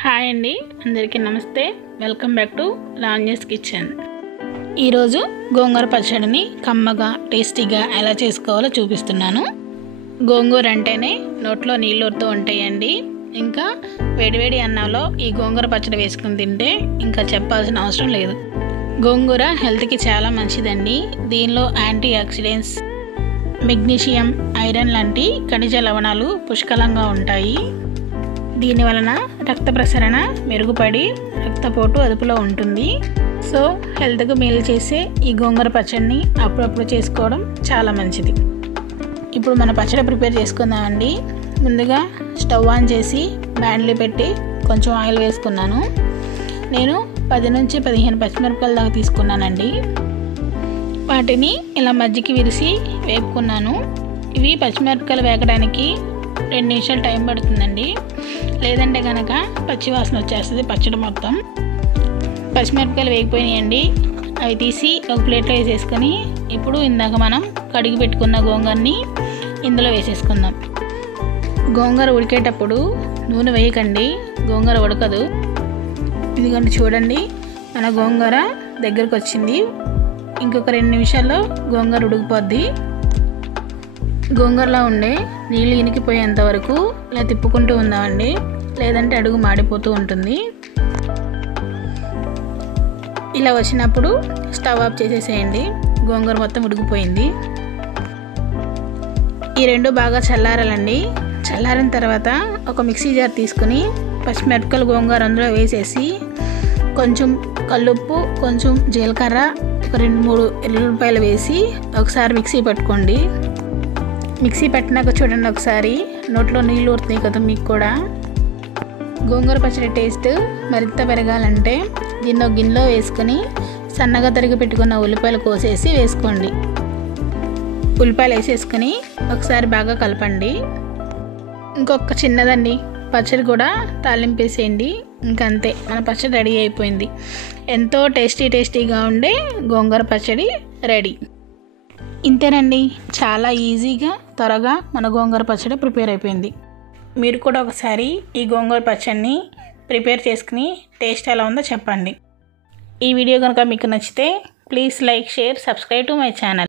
Hi అండి, అందరికీ నమస్తే. Welcome back to Lavanya's kitchen. ఈరోజు గోంగూర పచ్చడిని కమ్మగా టేస్టీగా ఎలా చేసుకోవాలో చూపిస్తున్నాను. గోంగూర అంటేనే నోట్లో నీళ్ళూరుతూ ఉంటాయండి. ఇంకా వేడివేడి అన్నంలో ఈ గోంగూర పచ్చడి వేసుకుని తింటే ఇంకా చెప్పాల్సిన అవసరం లేదు. గోంగూర హెల్త్కి చాలా మంచిదండి. దీనిలో యాంటీ ఆక్సిడెంట్స్, మెగ్నీషియం, ఐరన్ లాంటి ఖనిజ లవణాలు పుష్కలంగా ఉంటాయి. దీని వలన రక్త ప్రసరణ మెరుగుపడి రక్తపోటు అదుపులో ఉంటుంది. సో హెల్త్కు మేలు చేసే ఈ గోంగూర పచ్చడిని అప్పుడప్పుడు చేసుకోవడం చాలా మంచిది. ఇప్పుడు మన పచ్చడి ప్రిపేర్ చేసుకుందామండి. ముందుగా స్టవ్ ఆన్ చేసి బాండ్లీ పెట్టి కొంచెం ఆయిల్ వేసుకున్నాను. నేను 10 నుంచి 15 పచ్చిమిరపకాయల దాకా తీసుకున్నానండి. వాటిని ఇలా మజ్జికి విరిసి వేపుకున్నాను. ఇవి పచ్చిమిరపకాయలు వేగడానికి 2 నిమిషాలు టైం పడుతుందండి. లేదంటే కనుక పచ్చివాసన వచ్చేస్తుంది పచ్చడి మొత్తం. పచ్చిమిరపకాయలు వేగిపోయినాయండి. అవి తీసి ఒక ప్లేట్లో వేసేసుకొని ఇప్పుడు ఇందాక మనం కడిగి పెట్టుకున్న గోంగూరని ఇందులో వేసేసుకుందాం. గోంగూర ఉడికేటప్పుడు నూనె వేయకండి, గోంగూర ఉడకదు. ఇదిగోండి చూడండి, మన గోంగూర దగ్గరకు వచ్చింది. ఇంకొక 2 నిమిషాల్లో గోంగూర ఉడికిపోద్ది. గోంగూరలో ఉండే నీళ్ళు ఇనికిపోయేంత వరకు ఇలా తిప్పుకుంటూ ఉందామండి, లేదంటే అడుగు మాడిపోతూ ఉంటుంది. ఇలా వచ్చినప్పుడు స్టవ్ ఆఫ్ చేసేసేయండి. గోంగూర మొత్తం ఉడికిపోయింది. ఈ రెండు బాగా చల్లారాలండి. చల్లారిన తర్వాత ఒక మిక్సీ జార్ తీసుకుని పచ్చిమిరపకాయలు గోంగూర అందులో వేసేసి కొంచెం కల్లుప్పు, కొంచెం జీలకర్ర, ఒక 2-3 ఎల్లుల్లిపాయలు వేసి ఒకసారి మిక్సీ పట్టుకోండి. మిక్సీ పట్టినాక చూడండి, ఒకసారి నోట్లో నీళ్ళు ఊరుతున్నాయి కదా మీకు కూడా. గోంగూర పచ్చడి టేస్ట్ మరింత పెరగాలంటే దీన్ని గిన్నెలో వేసుకొని సన్నగా తరిగి పెట్టుకున్న ఉల్లిపాయలు కోసేసి వేసుకోండి. ఉల్లిపాయలు వేసేసుకొని ఒకసారి బాగా కలపండి. ఇంకొక చిన్నదండి, పచ్చడి కూడా తాలింపేసేయండి. ఇంకంతే, మన పచ్చడి రెడీ అయిపోయింది. ఎంతో టేస్టీగా ఉండే గోంగూర పచ్చడి రెడీ. ఇంతేనండి, చాలా ఈజీగా త్వరగా మన గోంగూర పచ్చడి ప్రిపేర్ అయిపోయింది. మీరు కూడా ఒకసారి ఈ గోంగూర పచ్చడిని ప్రిపేర్ చేసుకుని టేస్ట్ ఎలా ఉందో చెప్పండి. ఈ వీడియో కనుక మీకు నచ్చితే please like, share, subscribe to my channel.